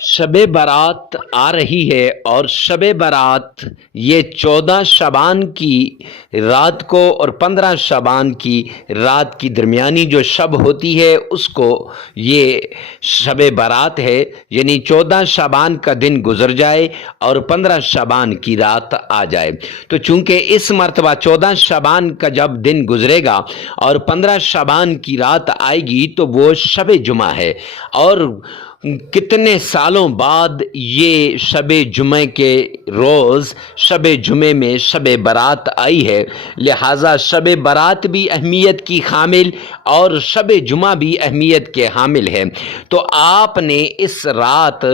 شب برات آ رہی ہے اور شب برات یہ 14 شعبان کی رات کو اور 15 شعبان کی رات کی درمیانی جو شب ہوتی ہے اس کو یہ شب برات ہے، یعنی 14 شعبان کا دن گزر جائے اور 15 شعبان کی رات آ جائے۔ تو چونکہ اس مرتبہ 14 شعبان کا جب دن گزرے گا اور 15 شعبان کی رات آئے گی تو وہ شب جمعہ ہے، اور کتنے سالوں بعد یہ شب جمعہ کے روز شب جمعہ میں شب برات آئی ہے، لہٰذا شب برات بھی اہمیت کی حامل اور شب جمعہ بھی اہمیت کے حامل ہے۔ تو آپ نے اس رات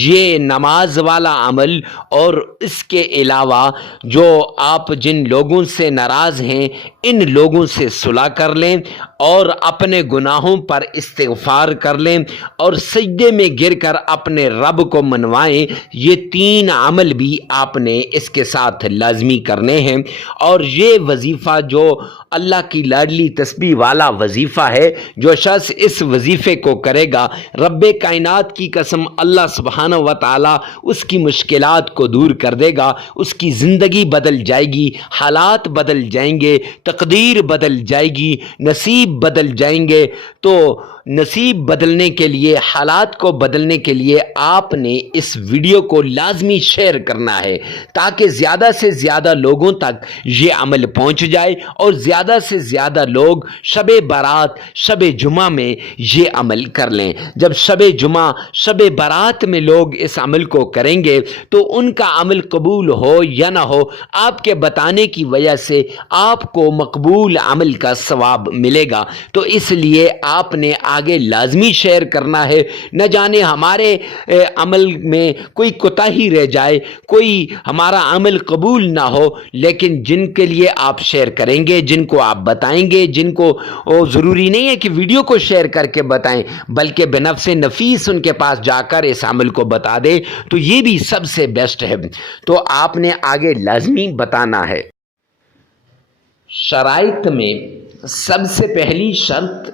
یہ نماز والا عمل اور اس کے علاوہ جو آپ جن لوگوں سے ناراض ہیں ان لوگوں سے صلح کر لیں اور اپنے گناہوں پر استغفار کر لیں اور سجدے میں گر کر اپنے رب کو منوائیں۔ یہ 3 عمل بھی آپ نے اس کے ساتھ لازمی کرنے ہیں، اور یہ وظیفہ جو اللہ کی لاڈلی تسبیح والا وظیفہ ہے، جو شخص اس وظیفے کو کرے گا، رب کائنات کی قسم اللہ سبحانہ و تعالی اس کی مشکلات کو دور کر دے گا، اس کی زندگی بدل جائے گی، حالات بدل جائیں گے، تقدیر بدل جائے گی، نصیب بدل جائیں گے۔ تو نصیب بدلنے کے لیے، حالات کو بدلنے کے لیے آپ نے اس ویڈیو کو لازمی شیئر کرنا ہے تاکہ زیادہ سے زیادہ لوگوں تک یہ عمل پہنچ جائے اور زیادہ سے زیادہ لوگ شب برات شب جمعہ میں یہ عمل کر لیں۔ جب شب جمعہ شب برات میں لوگ اس عمل کو کریں گے تو ان کا عمل قبول ہو یا نہ ہو، آپ کے بتانے کی وجہ سے آپ کو مقبول عمل کا ثواب ملے گا۔ تو اس لیے آپ نے آگے لازمی شیئر کرنا ہے، نہ جانے ہمارے عمل میں کوئی کوتاہی رہ جائے، کوئی ہمارا عمل قبول نہ ہو، لیکن جن کے لیے آپ شیئر کریں گے، جن کو آپ بتائیں گے، جن کو ضروری نہیں ہے کہ ویڈیو کو شیئر کر کے بتائیں بلکہ بنفس نفیس ان کے پاس جا کر اس عمل کو بتا دیں، تو یہ بھی سب سے بیسٹ ہے۔ تو آپ نے آگے لازمی بتانا ہے۔ شرائط میں سب سے پہلی شرط،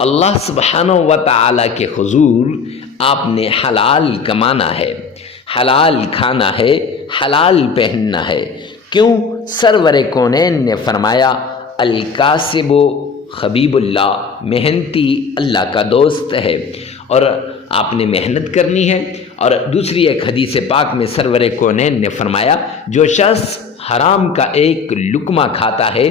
اللہ سبحانہ و تعالی کے حضور آپ نے حلال کمانا ہے، حلال کھانا ہے، حلال پہننا ہے۔ کیوں؟ سرور کونین نے فرمایا الکاسب حبیب اللہ، محنتی اللہ کا دوست ہے، اور آپ نے محنت کرنی ہے۔ اور دوسری ایک حدیث پاک میں سرور کونین نے فرمایا جو شخص حرام کا ایک لقمہ کھاتا ہے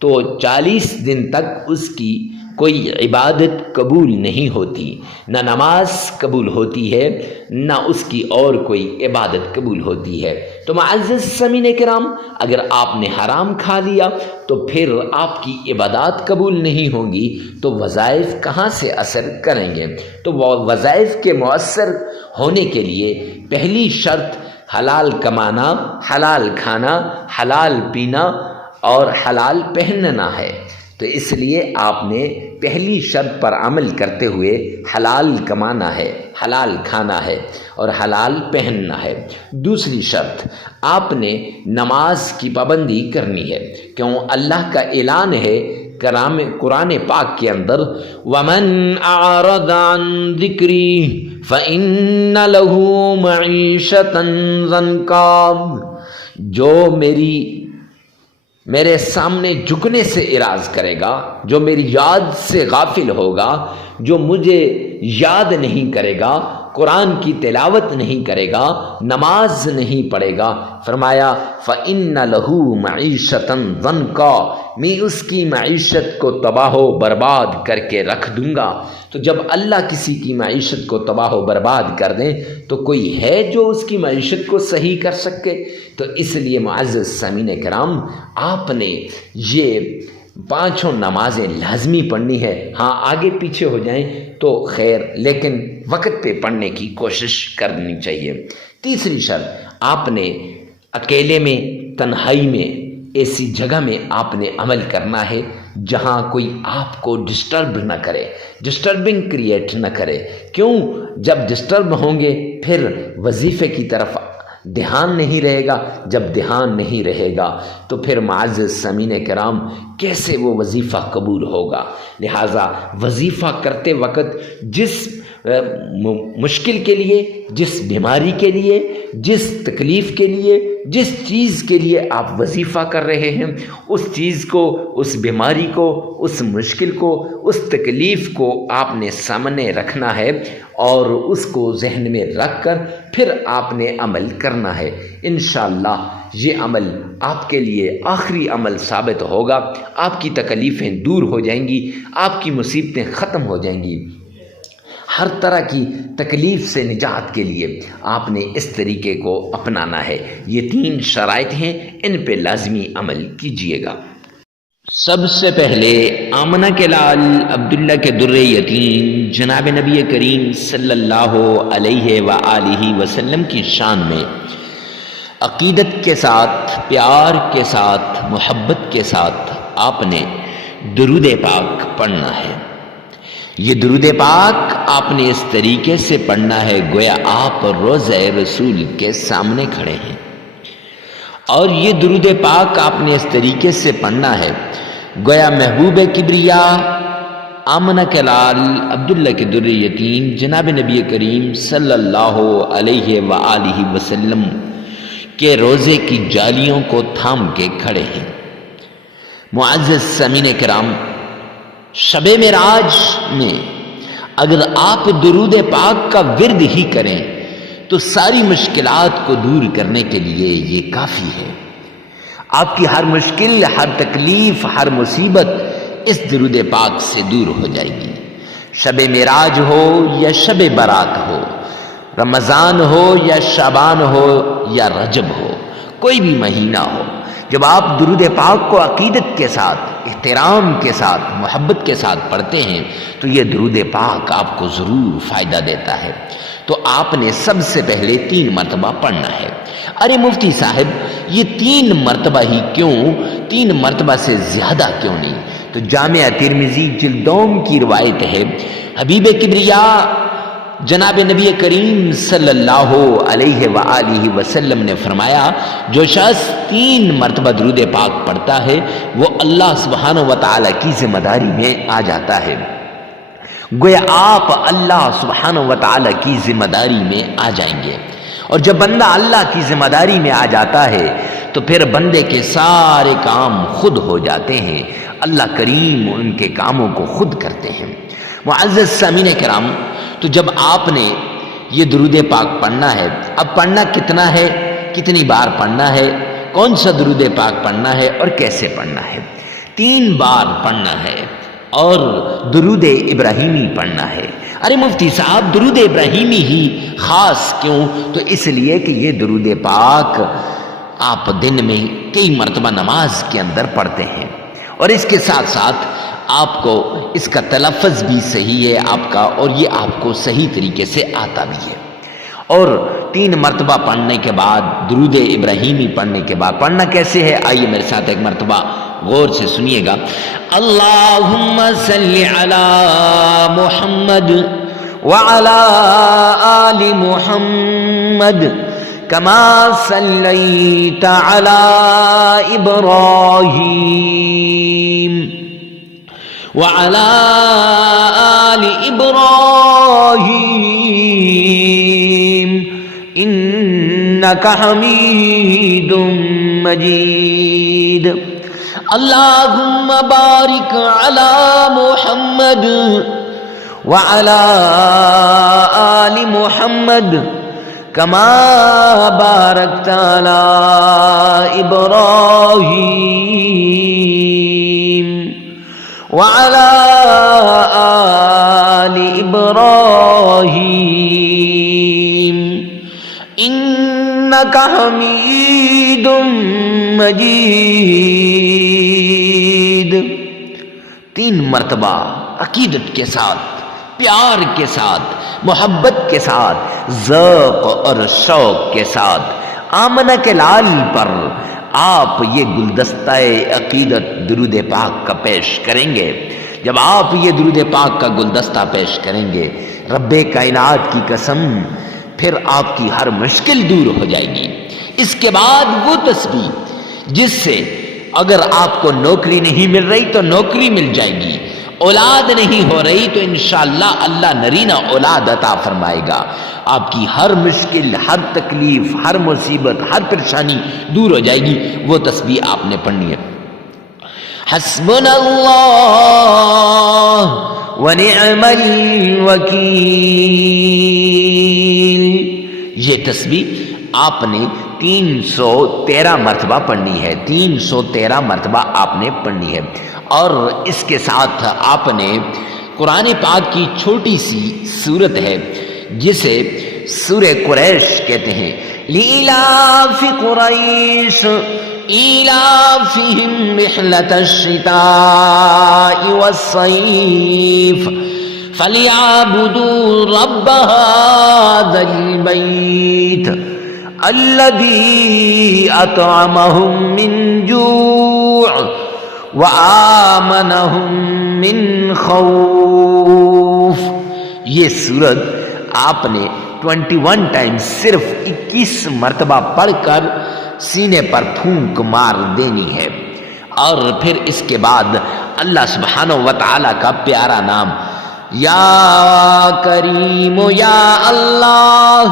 تو 40 دن تک اس کی کوئی عبادت قبول نہیں ہوتی، نہ نماز قبول ہوتی ہے، نہ اس کی اور کوئی عبادت قبول ہوتی ہے۔ تو معزز سامعین کرام، اگر آپ نے حرام کھا لیا تو پھر آپ کی عبادات قبول نہیں ہوں گی، تو وظائف کہاں سے اثر کریں گے؟ تو وہ وظائف کے مؤثر ہونے کے لیے پہلی شرط حلال کمانا، حلال کھانا، حلال پینا اور حلال پہننا ہے۔ تو اس لیے آپ نے پہلی شرط پر عمل کرتے ہوئے حلال کمانا ہے، حلال کھانا ہے اور حلال پہننا ہے۔ دوسری شرط، آپ نے نماز کی پابندی کرنی ہے، کیوں اللہ کا اعلان ہے قرآن پاک کے اندر وَمَنْ أَعْرَضَ عَنْ ذِكْرِي فَإِنَّ لَهُ مَعِيشَةً ضَنْكًا، جو میرے سامنے جھکنے سے اعراض کرے گا، جو میری یاد سے غافل ہوگا، جو مجھے یاد نہیں کرے گا، قرآن کی تلاوت نہیں کرے گا، نماز نہیں پڑھے گا، فرمایا فَإِنَّ لَهُ مَعِيشَةً ضَنْكًا، میں اس کی معیشت کو تباہ و برباد کر کے رکھ دوں گا۔ تو جب اللہ کسی کی معیشت کو تباہ و برباد کر دیں تو کوئی ہے جو اس کی معیشت کو صحیح کر سکے؟ تو اس لیے معزز سامعین کرام، آپ نے یہ 5 نمازیں لازمی پڑھنی ہے۔ ہاں آگے پیچھے ہو جائیں تو خیر، لیکن وقت پہ پڑھنے کی کوشش کرنی چاہیے۔ تیسری شرط، آپ نے اکیلے میں، تنہائی میں، ایسی جگہ میں آپ نے عمل کرنا ہے جہاں کوئی آپ کو ڈسٹرب نہ کرے، ڈسٹربنگ کریٹ نہ کرے۔ کیوں؟ جب ڈسٹرب ہوں گے پھر وظیفے کی طرف دھیان نہیں رہے گا، جب دھیان نہیں رہے گا تو پھر معزز سامعین کرام کیسے وہ وظیفہ قبول ہوگا؟ لہٰذا وظیفہ کرتے وقت جس مشکل کے لیے، جس بیماری کے لیے، جس تکلیف کے لیے، جس چیز کے لیے آپ وظیفہ کر رہے ہیں، اس چیز کو، اس بیماری کو، اس مشکل کو، اس تکلیف کو آپ نے سامنے رکھنا ہے اور اس کو ذہن میں رکھ کر پھر آپ نے عمل کرنا ہے۔ انشاءاللہ یہ عمل آپ کے لیے آخری عمل ثابت ہوگا، آپ کی تکلیفیں دور ہو جائیں گی، آپ کی مصیبتیں ختم ہو جائیں گی۔ ہر طرح کی تکلیف سے نجات کے لیے آپ نے اس طریقے کو اپنانا ہے۔ یہ 3 شرائط ہیں، ان پہ لازمی عمل کیجیے گا۔ سب سے پہلے آمنہ کے لال عبداللہ کے در یتیم جناب نبی کریم صلی اللہ علیہ وآلہ وسلم کی شان میں عقیدت کے ساتھ، پیار کے ساتھ، محبت کے ساتھ آپ نے درود پاک پڑھنا ہے۔ یہ درود پاک آپ نے اس طریقے سے پڑھنا ہے گویا آپ روضہ رسول کے سامنے کھڑے ہیں، اور یہ درود پاک آپ نے اس طریقے سے پڑھنا ہے گویا محبوب کبریا آمنہ کے لال عبداللہ کے در یتیم جناب نبی کریم صلی اللہ علیہ وآلہ وسلم کے روزے کی جالیوں کو تھام کے کھڑے ہیں۔ معزز سامعین کرام، شب معراج میں اگر آپ درود پاک کا ورد ہی کریں تو ساری مشکلات کو دور کرنے کے لیے یہ کافی ہے۔ آپ کی ہر مشکل، ہر تکلیف، ہر مصیبت اس درود پاک سے دور ہو جائے گی۔ شب معراج ہو یا شب برات ہو، رمضان ہو یا شعبان ہو یا رجب ہو، کوئی بھی مہینہ ہو، جب آپ درود پاک کو عقیدت کے ساتھ، احترام کے ساتھ، محبت کے ساتھ پڑھتے ہیں تو یہ درود پاک آپ کو ضرور فائدہ دیتا ہے۔ تو آپ نے سب سے پہلے 3 مرتبہ پڑھنا ہے۔ ارے مفتی صاحب یہ 3 مرتبہ ہی کیوں، 3 مرتبہ سے زیادہ کیوں نہیں؟ تو جامع ترمذی جلدوم کی روایت ہے، حبیب کبریا جناب نبی کریم صلی اللہ علیہ وآلہ وسلم نے فرمایا جو شخص 3 مرتبہ درود پاک پڑھتا ہے وہ اللہ سبحانہ وتعالی کی ذمہ داری میں آ جاتا ہے۔ گویا آپ اللہ سبحانہ وتعالی کی ذمہ داری میں آ جائیں گے، اور جب بندہ اللہ کی ذمہ داری میں آ جاتا ہے تو پھر بندے کے سارے کام خود ہو جاتے ہیں، اللہ کریم ان کے کاموں کو خود کرتے ہیں۔ معزز سامعین کرام، تو جب آپ نے یہ درود پاک پڑھنا ہے، اب پڑھنا کتنا ہے، کتنی بار پڑھنا ہے، کون سا درود پاک پڑھنا ہے اور کیسے پڑھنا ہے؟ 3 بار پڑھنا ہے اور درود ابراہیمی پڑھنا ہے۔ ارے مفتی صاحب درود ابراہیمی ہی خاص کیوں؟ تو اس لیے کہ یہ درود پاک آپ دن میں کئی مرتبہ نماز کے اندر پڑھتے ہیں، اور اس کے ساتھ ساتھ آپ کو اس کا تلفظ بھی صحیح ہے آپ کا، اور یہ آپ کو صحیح طریقے سے آتا بھی ہے۔ اور 3 مرتبہ پڑھنے کے بعد درود ابراہیمی پڑھنے کے بعد پڑھنا کیسے ہے؟ آئیے میرے ساتھ ایک مرتبہ غور سے سنیے گا۔ اللہم صلی علی محمد وعلی آل محمد کما صلیت علی ابراہیم وعلى آل إبراهيم إنك حميد مجيد اللهم بارك على محمد وعلى آل محمد كما باركت على إبراهيم وعلى آل إبراهيم إنك حميد مجيد۔ 3 مرتبہ عقیدت کے ساتھ، پیار کے ساتھ، محبت کے ساتھ، ذوق اور شوق کے ساتھ آمنہ کے لال پر آپ یہ گلدستہ عقیدت درود پاک کا پیش کریں گے۔ جب آپ یہ درود پاک کا گلدستہ پیش کریں گے، رب کائنات کی قسم پھر آپ کی ہر مشکل دور ہو جائے گی۔ اس کے بعد وہ تسبیح جس سے اگر آپ کو نوکری نہیں مل رہی تو نوکری مل جائے گی، اولاد نہیں ہو رہی تو انشاءاللہ اللہ نرینہ اولاد عطا فرمائے گا. آپ کی ہر مشکل، ہر تکلیف، ہر مصیبت، ہر پریشانی دور ہو جائے گی. وہ تسبیح آپ نے پڑھنی ہے. حسبنا اللہ ونعم الوکیل. یہ تسبیح آپ نے 313 مرتبہ پڑھنی ہے. 313 مرتبہ آپ نے پڑھنی ہے. اور اس کے ساتھ آپ نے قرآن پاک کی چھوٹی سی سورت ہے جسے سورہ قریش کہتے ہیں. لِإِلَافِ قُرَيْشٍ إِيلَافِهِمْ رِحْلَةَ الشِّتَاءِ وَالصَّيْفِ فَلْيَعْبُدُوا رَبَّ هَذَا الْبَيْتِ الَّذِي أَطْعَمَهُم مِّن جُوعٍ وَآمَنَهُم مِّن خَوْفٍ. یہ سورت آپ نے 21 ٹائم صرف 21 مرتبہ پڑھ کر سینے پر پھونک مار دینی ہے. اور پھر اس کے بعد اللہ سبحانہ و تعالی کا پیارا نام یا کریم یا اللہ،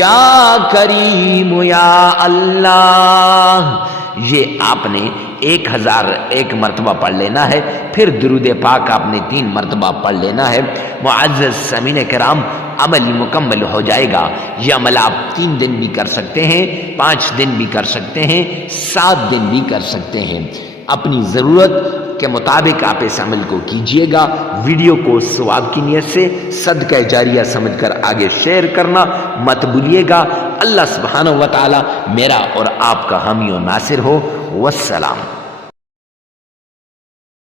یا کریم یا اللہ، یہ آپ نے 1001 مرتبہ پڑھ لینا ہے. پھر درود پاک آپ نے 3 مرتبہ پڑھ لینا ہے. معزز سامعین کرام، عمل مکمل ہو جائے گا. یہ عمل آپ 3 دن بھی کر سکتے ہیں، 5 دن بھی کر سکتے ہیں، 7 دن بھی کر سکتے ہیں. اپنی ضرورت کے مطابق آپ اس عمل کو کیجئے گا. ویڈیو کو ثواب کی نیت سے صدقہ جاریہ سمجھ کر آگے شیئر کرنا مت بھولیے گا. اللہ سبحانہ و تعالی میرا اور آپ کا حامی و ناصر ہو. والسلام.